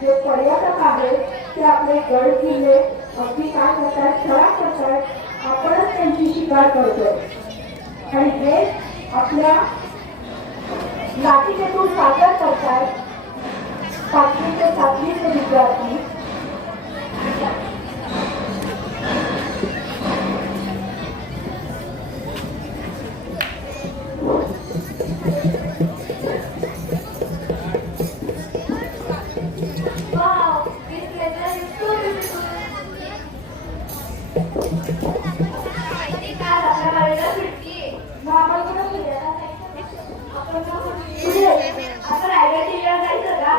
जे पर्यटक आहेत ते आपले गड किल्ले अगदी काय करतात खरा करतात आपणच त्यांची शिकार करतोय आणि हे आपल्या नाटिकेतून सादर करतात 5वी ते 7वीचे विद्यार्थी. आपण रायगड जिल्ह्यात जायचं का?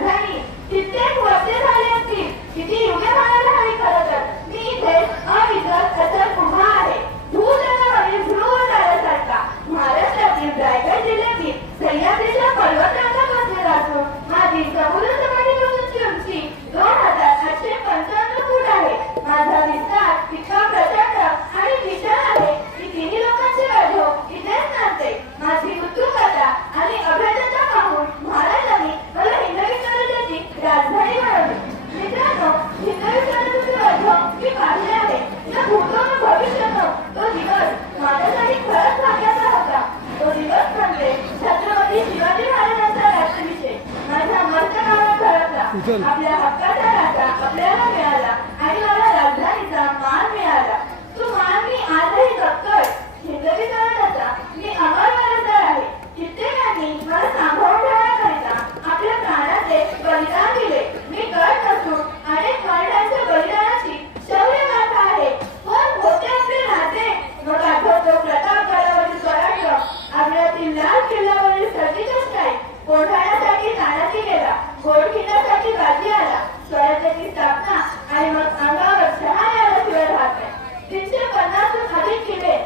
राजधानी कित्येक वर्षे झाली असतील, किती युगे म्हणायला हवी खरं तर. मी इथे अविचल अचल उभा आहे, भूतलावरील ध्रुव ताऱ्यासारखा. महाराष्ट्रातील रायगड जिल्ह्यातील सह्याद्रीच्या पर्वतरांगात बसलेला असून माझी समुद्र सपाटीपासूनची उंची 2855 फूट आहे. माझा विस्तार इतका प्रचंड आणि विशाल आहे की तिन्ही लोकांचे वैभव इथेच नांदते. माझी उत्तुंगता आणि अभेद्यता पाहून महाराजांनी मला हिंदवी स्वराज्याची राजधानी बनवली. मित्रांनो, हिंदवी स्वराज्याचे वैभव मी पाहिले आहे. न भूतो न भविष्यतो तो दिवस माझ्यासाठी खरंच भाग्याचा होता. तो दिवस म्हणजे छत्रपती शिवाजी महाराजांचा राज्याभिषेक माझ्या मस्तकावर झळकला. आपल्या हक्काचा राजा आपल्याला मिळाला आणि मला राजधानीचा मान मिळाला. तो मान मी आजही जपतोय. हिंदवी स्वराज्याचा मी अमर वारसदार आहे. कित्येकांनी मला सांभाळून ठेवण्याकरिता आपल्या प्राणाचे बलिदान दिले. मी कळत नसून अनेक मराठ्यांच्या बलिदानाची शौर्य गाथा आहे. पण होते आपले राजे. मग आठवतो प्रतापगडावरील पराक्रम, आग्र्यातील लाल किल्ल्यावरील सतीचष्टाई, कोठाण्यासाठी तानाजी गेला, गोडखिंडासाठी बाजी आला, स्वराज्याची स्थापना आणि मग अंगावर शहाणे आल्याशिवाय राहत नाही. 350 हून अधिक किल्ले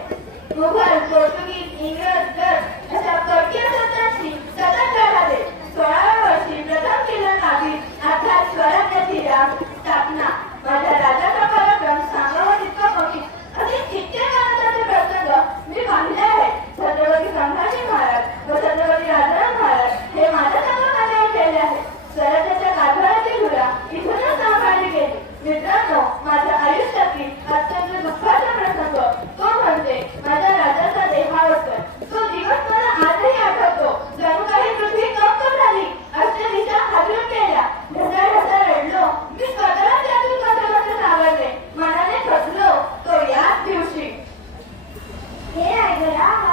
मुघल, पोर्तुगीज, इंग्रज, डच अशा परकीय सत्तांशी सतत लढाले. 16व्या वर्षी प्रथम किल्ला नाभित अर्थात स्वराज्याची स्थापना. माझ्या राजाचा पराक्रम सांगावा तितका कमी. असे कित्येक आनंदाचे प्रसंग मी पाहिले आहेत. छत्रपती संभाजी महाराज व छत्रपती राजाराम महाराज हे माझ्या संग खांद्यावर ठेवले आहेत. स्वराज्याच्या कारभाराची धुरा इथूनच सांभाळली गेली. मित्रांनो, माझ्या आयुष्यातील अत्यंत दुःखाचा प्रसंग तो म्हणजे माझ्या राजाचा देहावसन. तो दिवस मला आजही आठवतो. जणू काही पृथ्वी कंप झाली. अष्टदिशा हादरून गेल्या. ढसा रडलो. मी स्वतःला त्यातून कसं सावरले. मनाने खचलो तो याच दिवशी. हे रायगडा हा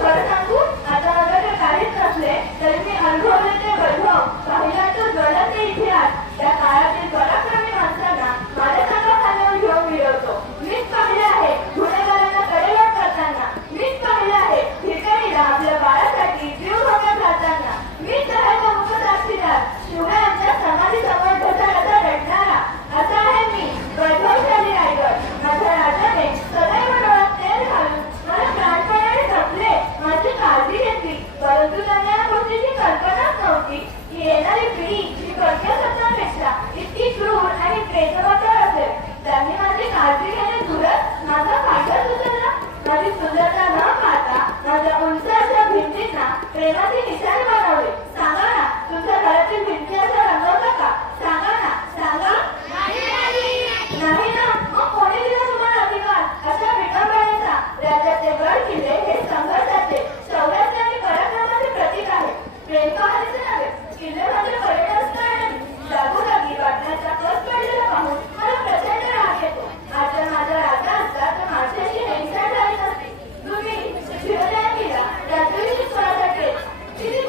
खरं सांगू, आता माझ्याकडे काहीच नसले तरी मी अनुभवले ते वैभव, पाहिला तो ज्वलंत इतिहास त्या काळातील पराक्रमी माणसांना माझ्या संघाखाल्यावर घेऊन मिळवतो. मीच पाहिले आहे गुन्हेगारांना कडेलोट करताना. मीच पाहिले आहे ठिकाणीला आपल्या बाळासाठी जीव धोक्यात घालताना. मीच आहे तो मुख साक्षीदार, शिवरायांच्या समाधीसमोर ढसाढसा रडणारा. असा आहे मी, वैभवशाली रायगड. माझ्या राजाने सदैव डोळ्यात तेल घालून मला प्राणपणाने जपले, माझी काळजी घेतली. परंतु त्यांना या गोष्टीची कल्पनाच नव्हती की येणारी पिढी ही परकीय सत्तांपेक्षा इतकी क्रूर आणि बेजबाबदार असेल. त्यांनी माझी काळजी घेणे दूरच माझा फायदाच उचलला. माझी सुंदरता न पाहता माझ्या उंच अशा भिंतींना प्रेमाची निशाणी बनवली. सांगा ना, तुमच्या घरातील भिंती अशा रंगवता का? सांगा ना, सांगा. नाही ना, मग कोणी दिला तुम्हाला अधिकार अशा विटंबनेचा? राज्याचे गड किल्ले हे संघर्षाचे, शौर्याचे आणि पराक्रमाचे प्रतीक आहे. प्रेम कहाणीचे नव्हे. किल्ले म्हणजे पर्यटन स्थळ नाही. जागोजागी वाटण्याचा कस पडलेला पाहून मला प्रचंड राग येतो. आज जर माझा राजा असता तर माझ्याशी हेळसांड झाली नसती. तुम्ही शिवजयंतीला राज्याभिषेक सोहळ्यासाठी किती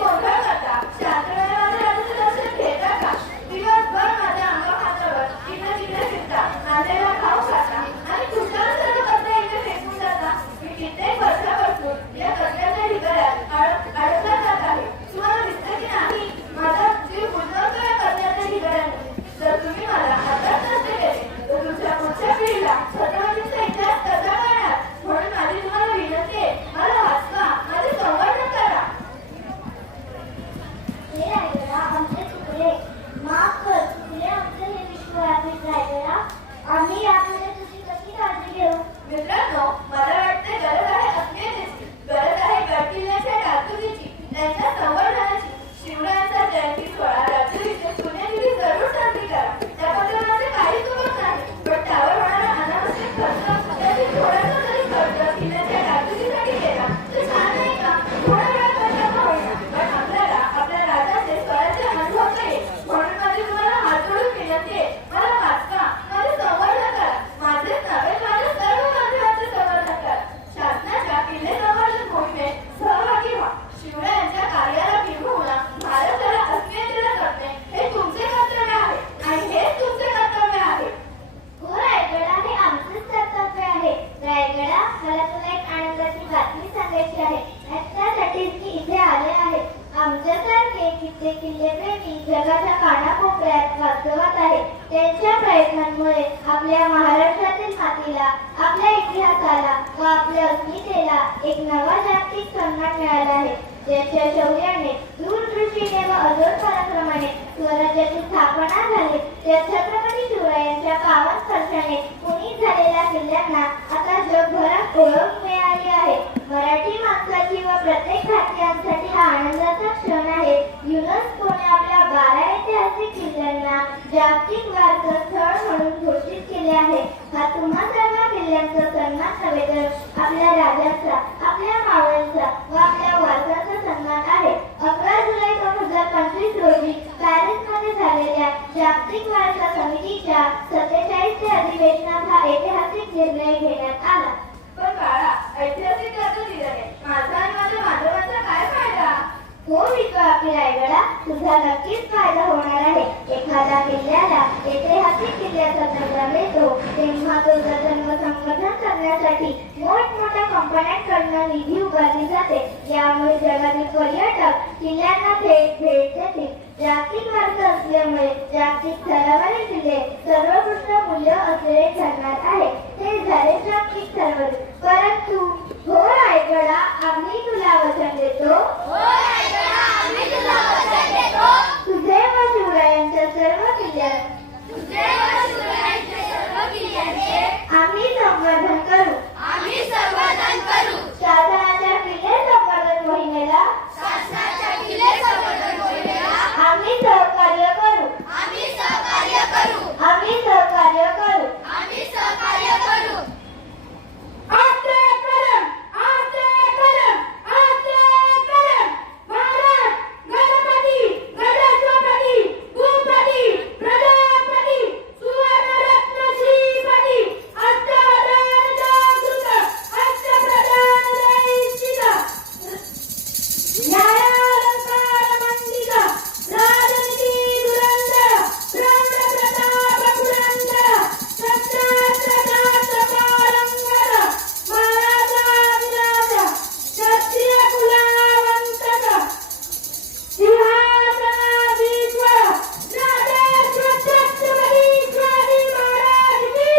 मला तुला एक आनंदाची बातमी सांगायची आहे आणि त्यासाठीच मी इथे आले आहे. आमच्यासारखे कित्येक किल्लेप्रेमी जगाच्या कानाकोपऱ्यात वास्तवात आहे. त्यांच्या प्रयत्नांमुळे आपल्या महाराष्ट्रातील मातीला, आपल्या इतिहासाला व आपल्या अस्मितेला एक नवा जागतिक सन्मान मिळाला आहे. ज्यांच्या शौर्याने, दूरदृष्टीने व अजोड पराक्रमाने स्वराज्याची स्थापना झाली त्या छत्रपती शिवरायांच्या पावन स्पर्शाने पुनीत झालेल्या किल्ल्यांना आता जगभरात ओळख मिळाली आहे. मराठी माणसाची व प्रत्येक भारतीयांसाठी हा आनंदाचा क्षण आहे. युनेस्कोने आपल्या 12 ऐतिहासिक किल्ल्यांना जागतिक वारसा स्थळ म्हणून घोषित केले आहे. हा तुम्हा सर्व किल्ल्यांचा सन्मान नव्हे तर आपल्या राजांचा, आपल्या मावळ्यांचा व आपल्या वारसाचा सन्मान आहे. 11 जुलै 2025 रोजी पॅरिसमध्ये झालेल्या जागतिक वारसा समितीच्या 47व्या अधिवेशनात हा ऐतिहासिक निर्णय घेण्यात आला. पण बाळा, ऐतिहासिक वारसा दिल्याने माझा आणि माझ्या बांधवांचा काय फायदा? हो विश्वासी रायगडा, तुझा नक्कीच फायदा होणार आहे. एखाद्या किल्ल्याला ऐतिहासिक किल्ल्याचा दर्जा मिळतो तेव्हा तो जतन व संवर्धन करण्यासाठी मोठमोठ्या कंपन्यांकडून निधी उभारली जाते. यामुळे जगातील पर्यटक किल्ल्यांना भेट देतील. जागतिक वारसा असल्यामुळे जागतिक स्तरावरील किल्ले सर्वोत्कृष्ट मूल्य असलेले ठरणार आहे. ते झाले जागतिक स्तरावर. परंतु हो रायगडा, आम्ही तुला वचन देतो, तुझे व शिवरायांच्या सर्व किल्ल्यात आम्ही संवर्धन करू. शासनाच्या किल्ले संवर्धन मोहिमेला आम्ही सहकार्य करू. आम्ही सहकार्य करू. आस्ते कदम, आस्ते कदम, आस्ते कदम. महाराज, गणपती, गणेशपती, भूपती, प्रजापती, सुवर्णरत्न श्रीपती, अष्टप्रधान जागृत, अष्टप्रधान दैशिक, न्यायालंकार मंडित, राजनीती धुरंधर, प्रताप पुरंदर, सत्यासत्यात पारंगर, महाराजाधिराज, क्षत्रिय कुलावंतक, सिंहासनाधीश्वर, राजेश्वर छत्रपती शिवाजी महाराज की